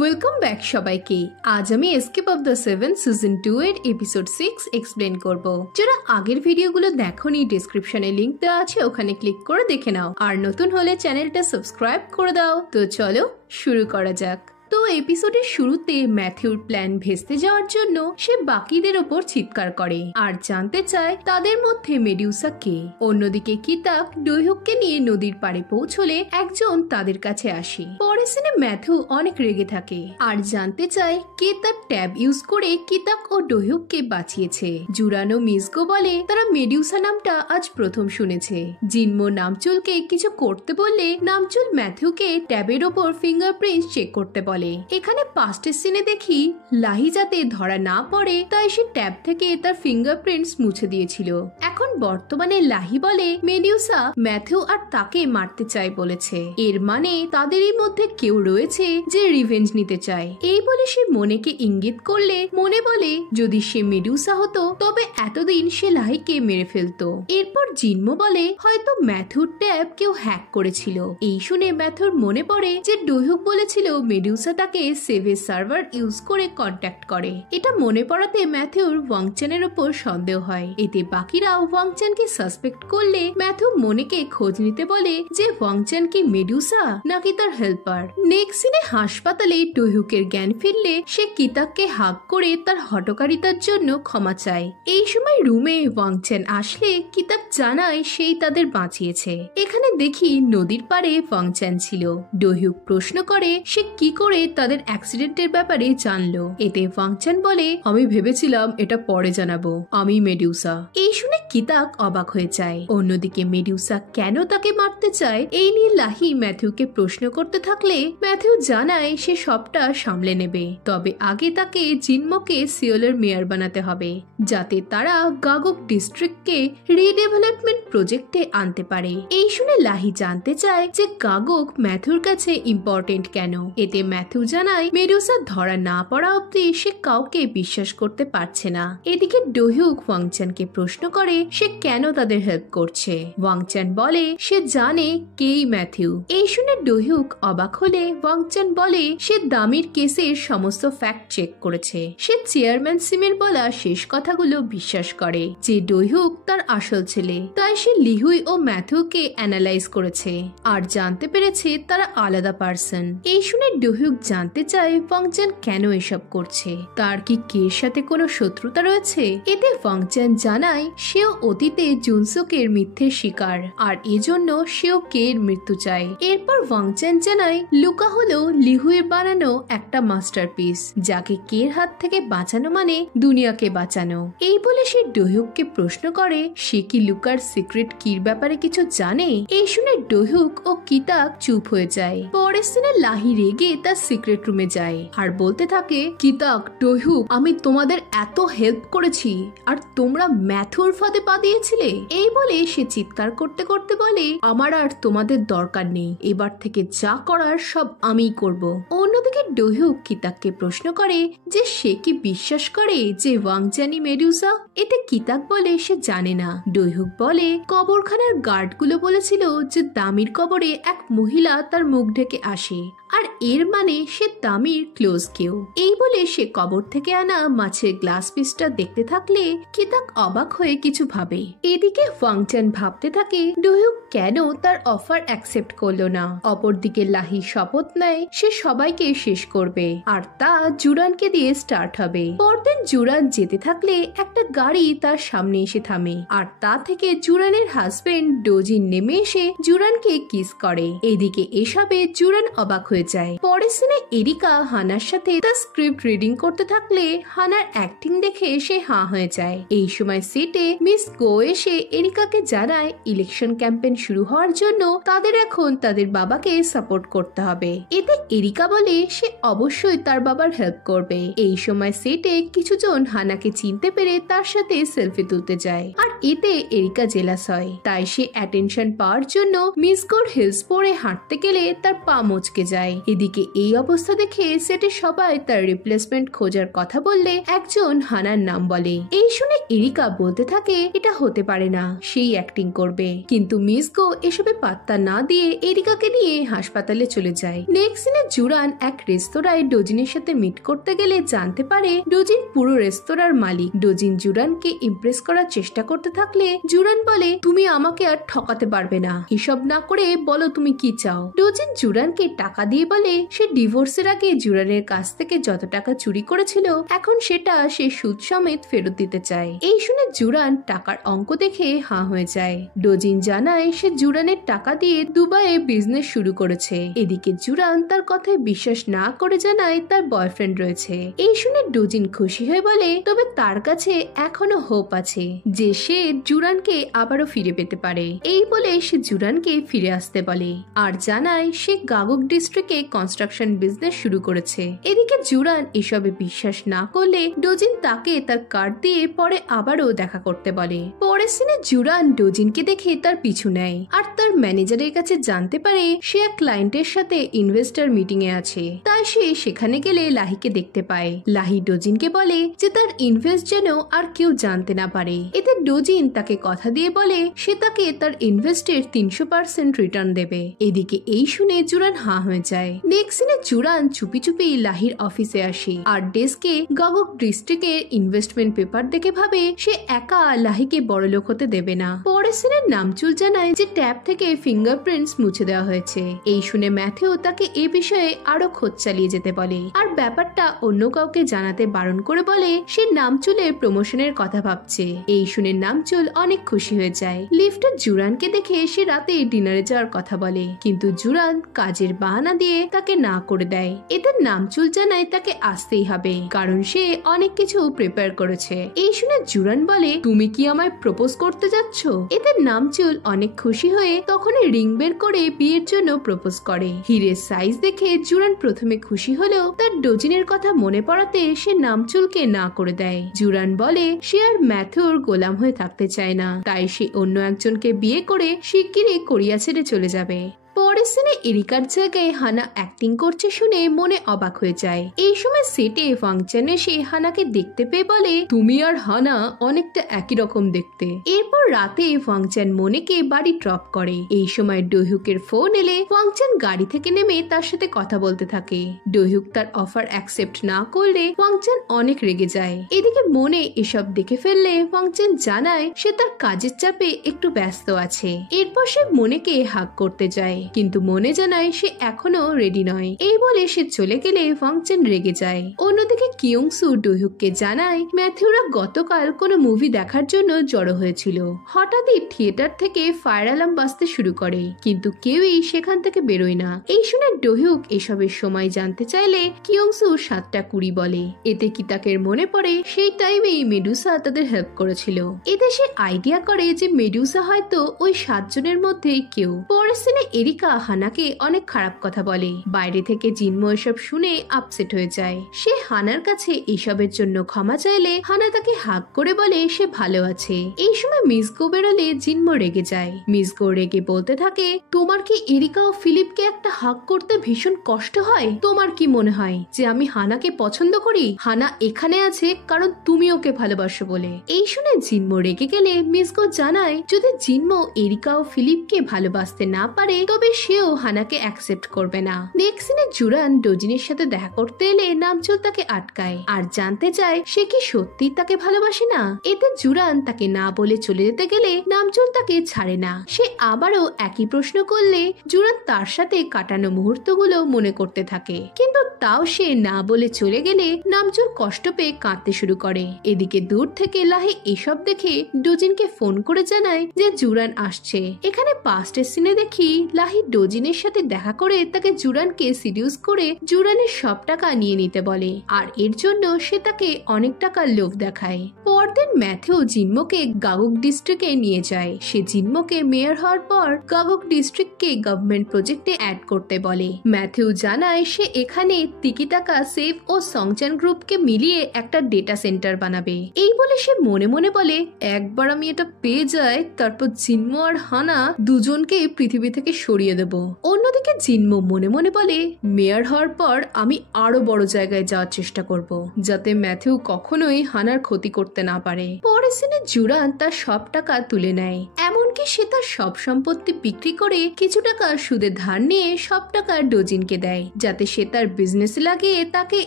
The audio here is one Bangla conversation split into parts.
ওয়েলকাম ব্যাক সবাইকে। আজ আমি এসকেপ অফ দ্য 7 সিজন 2 এর এপিসোড 6 এক্সপ্লেন করব। যারা আগের ভিডিওগুলো দেখোনি, ডেসক্রিপশনে লিংক দেওয়া আছে, ওখানে ক্লিক করে দেখে নাও। আর নতুন হলে চ্যানেলটা সাবস্ক্রাইব করে দাও। তো চলো শুরু করা যাক। তো এপিসোডের শুরুতে ম্যাথিউর প্ল্যান ভেস্তে যাওয়ার জন্য সে বাকিদের ওপর চিৎকার করে আর জানতে চায় তাদের মধ্যে মেডিউসা কে। অন্যদিকে কিতাক ডৈহুককে নিয়ে নদীর পাড়ে পৌঁছলে একজন তাদের কাছে আসে। পরে সিনে ম্যাথিউ অনেক রেগে থাকে আর জানতে চায় কে তার ট্যাব ইউজ করে কিতাক ও ডৈহুককে বাঁচিয়েছে। জুরানো মিসগো বলে তারা মেডিউসা নামটা আজ প্রথম শুনেছে। জিনমো নামচুলকে কিছু করতে বললে নামচুল ম্যাথিউকে ট্যাবের ওপর ফিঙ্গারপ্রিন্ট চেক করতে বলে। এখানে পাস্টের সিনে দেখি লাহি যাতে ধরা না পড়ে তাই সে ট্যাব থেকে তার ফিঙ্গারপ্রিন্টস মুছে দিয়েছিল। এখন বর্তমানে লাহি বলে মেডিউসা ম্যাথিউ আর তাকে মারতে চায় বলেছে। এর মানে তাদেরই মধ্যে কেউ রয়েছে যে রিভেঞ্জ নিতে চায়। এই বলে সে মনেকে ইঙ্গিত করলে মনে বলে যদি সে মেডিউসা হতো তবে এতদিন সে লাহিকে মেরে ফেলতো। এরপর জিনমো বলে হয়তো ম্যাথিউর ট্যাব কেউ হ্যাক করেছিল। এই শুনে ম্যাথিউর মনে পড়ে যে ডৈহুক বলেছিল মেডিউসা তাকে সেভের সার্ভার ইউজ করে কন্ট্যাক্ট করে। এটা মনে পড়াতে ম্যাথিউর ওয়াংচানের উপর সন্দেহ হয়। এতে বাকিরা ওয়াংচানকে সাসপেক্ট করলে ম্যাথিউ মনেকে খোঁজ নিতে বলে যে ওয়াংচান কি মেডিউসা নাকি তার হেল্পার। নেক্সট সিনে হাসপাতালে ডৈহুকের জ্ঞান ফিরলে সে কিতাককে হাগ করে তার হঠকারিতার জন্য ক্ষমা চায়। এই সময় রুমে ওয়াংচান আসলে কিতাক জানায় সেই তাদের বাঁচিয়েছে। এখানে দেখি নদীর পাড়ে ওয়াংচান ছিল। ডৈহুক প্রশ্ন করে সে কি করে তাদের অ্যাক্সিডেন্টের ব্যাপারে জানলো। এতে ওয়াংচান বলে আমি ভেবেছিলাম এটা পরে জানাবো, আমি মেডিউসা। এই শুনে কিতাক অবাক হয়ে যায়। অন্যদিকে মেডিউসা কেন তাকে মারতে চায় এই নিয়ে লাহি ম্যাথিউকে প্রশ্ন করতে থাকলে ম্যাথিউ জানায় সে সবটা সামলে নেবে, তবে আগে তাকে জিনমোকে সিওলের মেয়র বানাতে হবে যাতে তারা গাগক ডিস্ট্রিক্টকে রিডেভেলপমেন্ট প্রজেক্টে আনতে পারে। এই শুনে লাহি জানতে চায় যে গাগক ম্যাথিউর কাছে ইম্পর্টেন্ট কেন। এতে ম্যাথিউ জানায় মেডিউসা ধরা না পড়া অব্দি সে কাউকে বিশ্বাস করতে পারছে না। এদিকে ডৈহুক ওয়াংচানকে প্রশ্ন করে সে কেন তাদের হেল্প করছে। ওয়াংচান বলে সে জানে কেই ম্যাথিউ। এই শুনে ডৈহুক অবাক হলে ওয়াংচান বলে সে দামির কেসের সমস্ত ফ্যাক্ট চেক করেছে। সে চেয়ারম্যান সিমের বলা শেষ কথাগুলো বিশ্বাস করে যে ডৈহুক তার আসল ছেলে। তাই সে লিহুই ও ম্যাথিউকে অ্যানালাইজ করেছে আর জানতে পেরেছে তারা আলাদা পার্সন। এই শুনে ডৈহুক জানতে চায় ওয়াংচান কেন এসব করছে, তার কি কের সাথে কোনো শত্রুতা রয়েছে। এতে ওয়াংচান জানায় সেও অতীতে জুনসুকের মিথ্যের শিকার আর এজন্য সেও কের মৃত্যু চায়। এরপর ওয়াংচান জানায় লুকা হলো লিহুয়ের বানানো একটা মাস্টারপিস, যাকে কের হাত থেকে বাঁচানো মানে দুনিয়াকে বাঁচানো। এই বলে সে ডৈহুককে প্রশ্ন করে সে কি লুকার সিক্রেট কির ব্যাপারে কিছু জানে। এই শুনে ডৈহুক ও কিতাক চুপ হয়ে যায়। পরের সিনে লাহি রেগে তার সিক্রেট রুমে যায় আর বলতে থাকে কিতাক, ডৈহুক, আমি তোমাদের এত হেল্প করেছি আর তোমরা ম্যাথিউর ফাঁদে পা দিয়েছিলে। এই বলে সে চিৎকার করতে করতে বলে আমার আর তোমাদের দরকার নেই, এবার থেকে যা করার সব আমিই করব। অন্যদিকে ডৈহুক কিতাককে প্রশ্ন করে যে সে কি বিশ্বাস করে যে ওয়াংচানি মেডিউসা। এতে কিতাক বলে সে জানে না। ডৈহুক বলে কবরখানার গার্ডগুলো বলেছিল যে দামির কবরে এক মহিলা তার মুখ ঢেকে আসে আর এর মানে সে দামির ক্লোজ কেউ। এই বলে সে কবর থেকে আনা মাছের গ্লাস পিসটা দেখতে থাকলে কিতাক অবাক হয়ে কিছু ভাবে। এদিকে ওয়াংচান ভাবতে থাকে ডৈহুক কেন তার অফার অ্যাকসেপ্ট করলো না। অপরদিকে লাহি শপথ নেয় সে সবাইকে শেষ করবে আর তা জুরানকে দিয়ে স্টার্ট হবে। পরদিন জুরান যেতে থাকলে একটা গাড়ি তার সামনে এসে থামে আর তা থেকে জুরানের হাজবেন্ড ডোজিন নেমে এসে জুরানকে কিস করে। এদিকে এসবে জুরান অবাক হয়ে যায়। পরের সিনে এরিকা হানার সাথে তার স্ক্রিপ্ট রিডিং করতে থাকলে হানার অ্যাক্টিং দেখে সে হাঁ হয়ে যায়। এই সময় সিটে মিস গো এসে এরিকাকে জানায় ইলেকশন ক্যাম্পেইন শুরু হওয়ার জন্য তাদের এখন তাদের বাবাকে সাপোর্ট করতে হবে। এতে এরিকা বলে সে অবশ্যই তার বাবার হেল্প করবে। এই সময় সিটে কিছুজন হানাকে চিনতে পেরে তার সাথে সেলফি তুলতে যায় আর এতে এরিকা জেলাস হয়। তাই সে অ্যাটেনশন পাওয়ার জন্য মিস গোর হিলস পরে হাঁটতে গেলে তার পা মচকে যায়। এদিকে এই অবস্থা দেখে সেটে সবাই তার রিপ্লেসমেন্ট খোঁজার কথা বললে একজন হানার নাম বলে। এই শুনে এরিকা বলতে থাকে এটা হতে পারে না, সেই অ্যাক্টিং করবে। কিন্তু মিস গো এসবে পাত্তা না দিয়ে এরিকাকে নিয়ে হাসপাতালে চলে যায়। নেক্সট সিনে জুরান এক রেস্তোরাঁয় ডোজিনের সাথে মিট করতে গেলে জানতে পারে ডোজিন পুরো রেস্তোরাঁর মালিক। ডোজিন জুরানকে ইমপ্রেস করার চেষ্টা করতে থাকলে জুরান বলে, তুমি আমাকে আর ঠকাতে পারবে না, এসব না করে বলো তুমি কি চাও। ডোজিন জুরানকে টাকা দিয়ে বলে সে ডিভোর্সের আগে জুরানের কাছ থেকে যত টাকা চুরি করেছিল এখন সেটা সে সুদ সমেত ফেরত দিতে চায়। এই শুনে জুরান টাকার অঙ্ক দেখে হাঁ হয়ে যায়। ডোজিন জানায় সে জুরানের টাকা দিয়ে দুবাইয়ে বিজনেস শুরু করেছে। এদিকে জুরান তার কথায় বিশ্বাস না করে জানায় তার বয়ফ্রেন্ড রয়েছে। এই শুনে ডোজিন খুশি হয়ে বলে তবে তার কাছে এখনো হোপ আছে যে সে জুরানকে আবারও ফিরে পেতে পারে। এই বলে সে জুরানকে ফিরে আসতে বলে আর জানায় সে গাগক ডিস্ট্রিক্টে কনস্ট্রাকশন বিজনেস শুরু করেছে। এদিকে জুরান এসবে বিশ্বাস না করলে ডোজিন তাকে তার কার্ড দিয়ে পরে আবারও দেখা করতে বলে। পরের সিনে জুরান ডোজিনকে দেখে তার পিছু নেয় আর তার ম্যানেজারের কাছে জানতে পারে সে এক ক্লায়েন্টের সাথে ইনভেস্টর মিটিং এ আছে। তাই সে সেখানে গেলে লাহিকে দেখতে পায়। লাহি ডোজিনকে বলে যে তার ইনভেস্ট যেন আর কেউ জানতে না পারে। এতে ডোজিন তাকে কথা দিয়ে বলে সে তাকে তার ইনভেস্টের 300% রিটার্ন দেবে। এদিকে এই শুনে জুরান হাঁ হয়ে যায়। নেক্সট সিনে জুরান চুপি চুপি লাহির অফিসে আসে আর ডেস্কে গাগক ডিস্ট্রিক্টের ইনভেস্টমেন্ট পেপার দেখে ভাবে সে একা লাহিকে বড়লোক হতে দেবে না। পরের সিনের নামচুল জানায় যে ট্যাব থেকে ফিঙ্গারপ্রিন্টস মুছে দেওয়া হয়েছে। এই শুনে ম্যাথিউ তাকে এ বিষয়ে আরো খোঁজ চালিয়ে যেতে বলে আর ব্যাপারটা অন্য কাউকে জানাতে বারণ করে বলে সে নামচুলের প্রমোশনের কথা ভাবছে। এই শুনে নামচুল অনেক খুশি হয়ে যায়। লিফটে জুরানকে দেখে সে রাতে ডিনারে যাওয়ার কথা বলে কিন্তু জুরান কাজের বাহানা দিয়ে তাকে না করে দেয়। এতে নামচুল জানায় তাকে আসতেই হবে কারণ সে অনেক কিছু প্রিপেয়ার করেছে। এই শুনে জুরান বলে তুমি কি আমায় প্রপোজ করতে যাচ্ছ? এতে নামচুল অনেক খুশি হয়ে তখনই রিং বের করে বিয়ের জন্য প্রপোজ করে। হিরের সাইজ দেখে জুরান প্রথমে খুশি হলেও তার ডোজিনের কথা মনে পড়াতে সে নামচুলকে না করে দেয়। জুরান বলে সে আর ম্যাথুর গোলাম হয়ে থাকতে চায় না, তাই সে অন্য একজনকে বিয়ে করে শিগগিরই কোরিয়া ছেড়ে চলে যাবে। পরের সিনে এরিকার জায়গায় হানা অ্যাক্টিং করছে শুনে মনে অবাক হয়ে যায়। এই সময় সেটে ফাংশন এসে হানাকে দেখতে পেয়ে বলে তুমি আর হানা অনেকটা একই রকম দেখতে। এরপর রাতে ফাংশন মনেকে বাড়ি ড্রপ করে। এই সময় ডোহুকের ফোন এলে ফাংশন গাড়ি থেকে নেমে তার সাথে কথা বলতে থাকে। ডোহুক তার অফার অ্যাকসেপ্ট না করলে ফাংশন অনেক রেগে যায়। এদিকে মনে এসব দেখে ফেললে ফাংশন জানায় সে তার কাজের চাপে একটু ব্যস্ত আছে। এরপর সে মনেকে হাগ করতে যায় কিন্তু মনে জানায় সে এখনো রেডি নয়। এই বলে সে চলে গেলে ফাংশন রেগে যায়। অন্যদিকে কিয়ংসু ডোহুককে জানায় ম্যাথিউরা গতকাল কোনো মুভি দেখার জন্য জড়ো হয়েছিল। হঠাৎই থিয়েটার থেকে ফায়ার অ্যালার্ম বাজতে শুরু করে কিন্তু কেউই সেখান থেকে বেরোয় না। এই শুনে ডোহুক এসবের সময় জানতে চাইলে কিয়ংসু 7:20 বলে। এতে কিতাকের মনে পড়ে সেই টাইমেই মেডুসা তাদের হেল্প করেছিল। এতে সে আইডিয়া করে যে মেডুসা হয়তো ওই 7 জনের মধ্যে কেউ। পরের সিনে এরিকা হানাকে অনেক খারাপ কথা বলে। বাইরে থেকে জিনমো এসব শুনে আপসেট হয়ে যায়। সে হানার কাছে এসবের জন্য ক্ষমা চাইলে হানা তাকে হাগ করে বলে সে ভালো আছে। এই সময় মিসগো বেরোলে জিনমো রেগে যায়। মিসগো রেগে বলতে থাকে তোমার কি এরিকা ও ফিলিপকে একটা হাগ করতে ভীষণ কষ্ট হয়? তোমার কি মনে হয় যে আমি হানাকে পছন্দ করি? হানা এখানে আছে কারণ তুমি ওকে ভালোবাসো বলে। এই শুনে জিনমো রেগে গেলে মিসগো জানায় যদি জিনমো এরিকা ও ফিলিপকে ভালোবাসতে না পারে তবে সেও হানাকে অ্যাকসেপ্ট করবে না। নেক্সট সিনে জুরান ডোজিনের সাথে দেখা করতে এলে নামচুল তাকে আটকায় আর জানতে চায় সে কি সত্যি তাকে ভালোবাসে না। এতে জুরান তাকে না বলে চলে যেতে গেলে নামচুল তাকে ছাড়ে না। সে আবারও একই প্রশ্ন করলে জুরান তার সাথে কাটানো মুহূর্তগুলো মনে করতে থাকে কিন্তু তাও সে না বলে চলে গেলে নামচুল কষ্ট পেয়ে কাঁদতে শুরু করে। এদিকে দূর থেকে লাহি এসব দেখে ডোজিনকে ফোন করে জানায় যে জুরান আসছে। এখানে পাস্টের সিনে দেখি লাহি ডোজিনের সাথে দেখা করে তাকে জুরানকে সিডিউস করে জুরানের সব টাকা নিয়ে নিতে বলে আর এর জন্য সে তাকে অনেক টাকার লোভ দেখায়। পরদিন ম্যাথিউ জিনমোকে গাগক ডিস্ট্রিক্টে নিয়ে যায়। সে জিনমোকে মেয়র হওয়ার পর গাগক ডিস্ট্রিক্টকে গভর্নমেন্ট প্রজেক্টে অ্যাড করতে বলে। ম্যাথিউ জানায় সে এখানে তিকিটাকা সেফ ও সংচান গ্রুপকে মিলিয়ে একটা ডেটা সেন্টার বানাবে। এই বলে সে মনে মনে বলে একবার আমি এটা পেয়ে যাই তারপর জিনমো আর হানা দুজনকে পৃথিবী থেকে সরিয়ে দেব। অন্যদিকে জিনমো মনে মনে বলে মেয়র হওয়ার পর আমি আরো বড় জায়গায় যাওয়ার চেষ্টা করব যাতে ম্যাথিউ কখনোই হানার ক্ষতি করতে না পারে। পরে সিনে জুরান তার সব টাকা তুলে নেয়, এমনকি সে তার সব সম্পত্তি বিক্রি করে কিছু টাকা সুদে ধার নিয়ে সব টাকা ডোজিনকে দেয়, যাতে সে তার বিজনেসে লাগিয়ে তাকে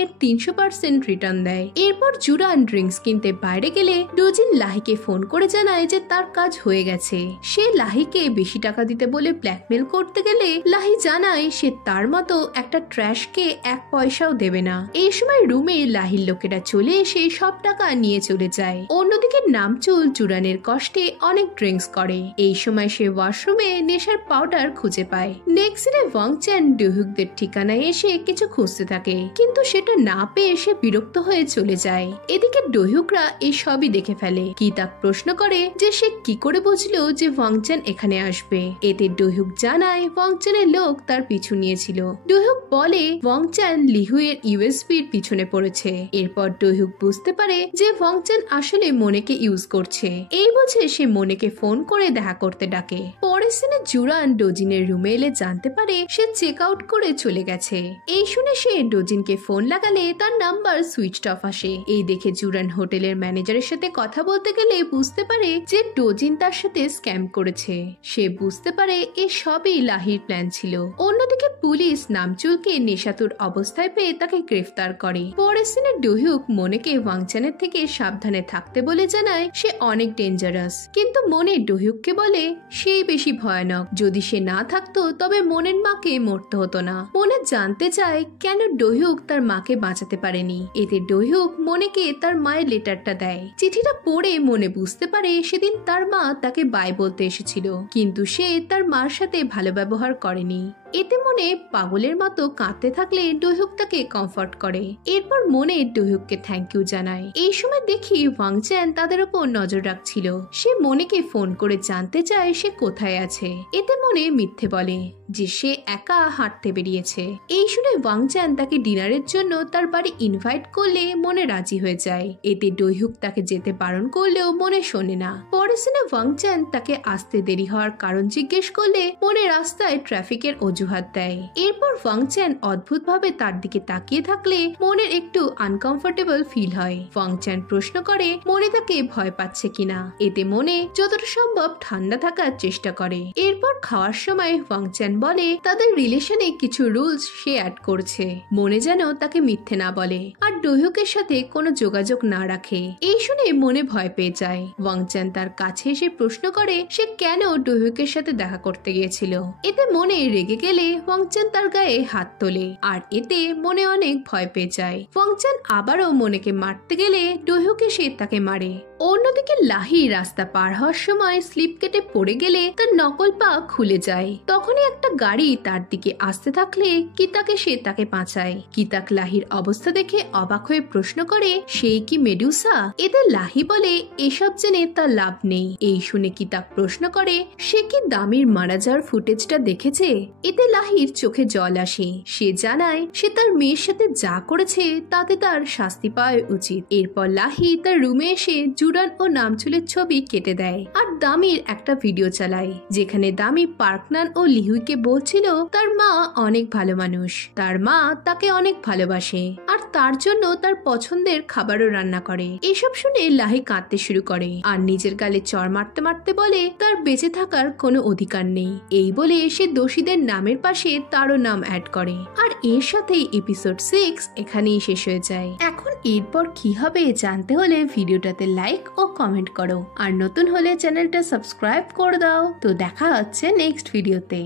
এর 300% রিটার্ন দেয়। এরপর জুরান ড্রিঙ্কস কিনতে বাইরে গেলে ডোজিন লাহিকে ফোন করে জানায় যে তার কাজ হয়ে গেছে। সে লাহিকে বেশি টাকা দিতে বলে ব্ল্যাকমেল করতে গেলে লাহি জানায় সে তার মতো একটা ট্র্যাশকে 1 পয়সাও দেবে না। এই সময় রুমে লাহির লোকেরা চলে এসে সব টাকা নিয়ে চলে যায়। অন্যদিকে নামচুল জুরানের কষ্টে অনেক ড্রিঙ্কস করে। এই সময় সে ওয়াশরুমে নেশার পাউডার খুঁজে পায়। নেক্সট দিনে ওয়াংচ্যান ডুহুকদের ঠিকানায় এসে কিছু খুঁজতে থাকে, কিন্তু সেটা না পেয়ে সে বিরক্ত হয়ে চলে যায়। এদিকে ডুহুকরা এই সবই দেখে ফেলে। কিতাক প্রশ্ন করে যে সে কি করে বুঝলো যে ওয়াংচ্যান এখানে আসবে। এতে ডুহুক জানায় ওয়াংচ্যানের লোক তার পিছু নিয়েছিল। ডুহুক বলে ওয়াংচ্যান লিহুয়ের ইউএসপির পিছনে পড়েছে। এরপর ডুহুক বুঝতে পারে যে ওয়াংচ্যান আসলে মনেকে ইউজ করছে। এই বুঝে সে মনেকে ফোন করে দেখা করতে ডাকে। পরের সিনে জুরান ডোজিনের রুমে এলে জানতে পারে সে চেক আউট করে চলে গেছে। এই শুনে সে ডোজিনকে ফোন লাগালে তার নাম্বার সুইচড অফ আসে। এই দেখে জুরান হোটেলের ম্যানেজারের সাথে কথা বলতে গেলে বুঝতে পারে যে ডোজিন তার সাথে স্ক্যাম করেছে। সে বুঝতে পারে এই সবই লাহির প্ল্যান ছিল। অন্যদিকে পুলিশ নামচুলকে নেশাতুর অবস্থায় পেয়ে তাকে গ্রেফতার করে। পরের সিনে ডুহুক মনেকে ওয়াংচ্যানের থেকে সাবধানে থাকতে বলে জানায় সে অনেক ডেঞ্জারাস, কিন্তু মনে ডুহুককে বলে সেই বেশি ভয়ানক। যদি সে না থাকতো তবে মনের মাকে মরতে হতো না। মনে জানতে চায় কেন ডুহুক তার মাকে বাঁচাতে পারেনি। এতে ডুহুক মনেকে তার মায়ের লেটারটা দেয়। চিঠিটা পড়ে মনে বুঝতে পারে সেদিন তার মা তাকে বাই বলতে এসেছিল, কিন্তু সে তার মার সাথে ভালো ব্যবহার করেনি। এতে মনে পাগলের মতো কাঁদতে থাকলে ডুহুক তাকে কমফর্ট করে। এরপর মনে ডুহুককে থ্যাংক ইউ জানায়। এই সময় দেখি ওয়াংচ্যান তাদের উপর নজর রাখছিল। সে মনেকে ফোন করে জানতে চায় সে কোথায় আছে। এতে মনে মিথ্যে বলে যে সে একা হাঁটতে বেরিয়েছে। এই শুনে ওয়াংচ্যান তাকে ডিনারের জন্য তার বাড়ি ইনভাইট করলে মনে রাজি হয়ে যায়। এতে ডুহুক তাকে যেতে বারণ করলেও মনে শোনে না। পরের সিনে ওয়াংচ্যান তাকে আসতে দেরি হওয়ার কারণ জিজ্ঞেস করলে মনে রাস্তায় ট্রাফিকের অজুহাত দেয়। এরপর ওয়াংচ্যান অদ্ভুত ভাবে তার দিকে তাকিয়ে থাকলে মনের একটু আনকমফোর্টেবল ফিল হয়। ওয়াংচ্যান প্রশ্ন করে মনে তাকে ভয় পাচ্ছে কিনা। এতে মনে যতটা সম্ভব ঠান্ডা থাকার চেষ্টা করে। এরপর খাওয়ার সময় ওয়াংচ্যান বলে তাদের রিলেশনে কিছু রুলস সে অ্যাড করছে। মনে যেন তাকে মিথ্যে না বলে আর ডুহুকের সাথে কোনো যোগাযোগ না রাখে। এই শুনে মনে ভয় পেয়ে যায়। ওয়াংচ্যান তার কাছে এসে প্রশ্ন করে সে কেন ডুহুকের সাথে দেখা করতে গিয়েছিল। এতে মনে রেগে গেলে ওয়াংচ্যান তার গায়ে হাত তোলে আর এতে মনে অনেক ভয় পেয়ে যায়। ওয়াংচ্যান আবারও মনেকে মারতে গেলে ডুহুক এসে তাকে মারে। অন্যদিকে লাহি রাস্তা পার হওয়ার সময় স্লিপ কেটে পড়ে গেলে তার নকল পা খুলে যায়। তখনই একটা গাড়ি তার দিকে আসতে থাকলে কিতাকে সে তাকে বাঁচায়। কিতাক লাহির অবস্থা দেখে অবাক হয়ে প্রশ্ন করে সেই কি মেডুসা। এতে লাহি বলে এসব জেনে তার লাভ নেই। এই শুনে কিতাক প্রশ্ন করে সে কি দামির মারা যাওয়ার ফুটেজটা দেখেছে। এতে লাহির চোখে জল আসে। সে জানায় সে তার মেয়ের সাথে যা করেছে তাতে তার শাস্তি পাওয়া উচিত। এরপর লাহি তার রুমে এসে জুরান ও নামচুলের ছবি কেটে দেয় আর দামির একটা ভিডিও চালায়, যেখানে দামি পার্কনান ও লিহুইকে বলছিল তার মা অনেক ভালো মানুষ, তার মা তাকে অনেক ভালোবাসে আর তার জন্য তার পছন্দের খাবারও রান্না করে। এসব শুনে লাহি কাঁদতে শুরু করে আর নিজের গালে চড় মারতে মারতে বলে তার বেঁচে থাকার কোনো অধিকার নেই। এই বলে সে দোষীদের নামের পাশে তারও নাম অ্যাড করে। আর এর সাথেই এপিসোড 6 এখানেই শেষ হয়ে যায়। এখন এরপর কি হবে জানতে হলে ভিডিওটাতে লাইক ও কমেন্ট করো আর নতুন হলে চ্যানেলটা সাবস্ক্রাইব করে দাও। তো দেখা হচ্ছে নেক্সট ভিডিওতে।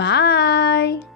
বাই।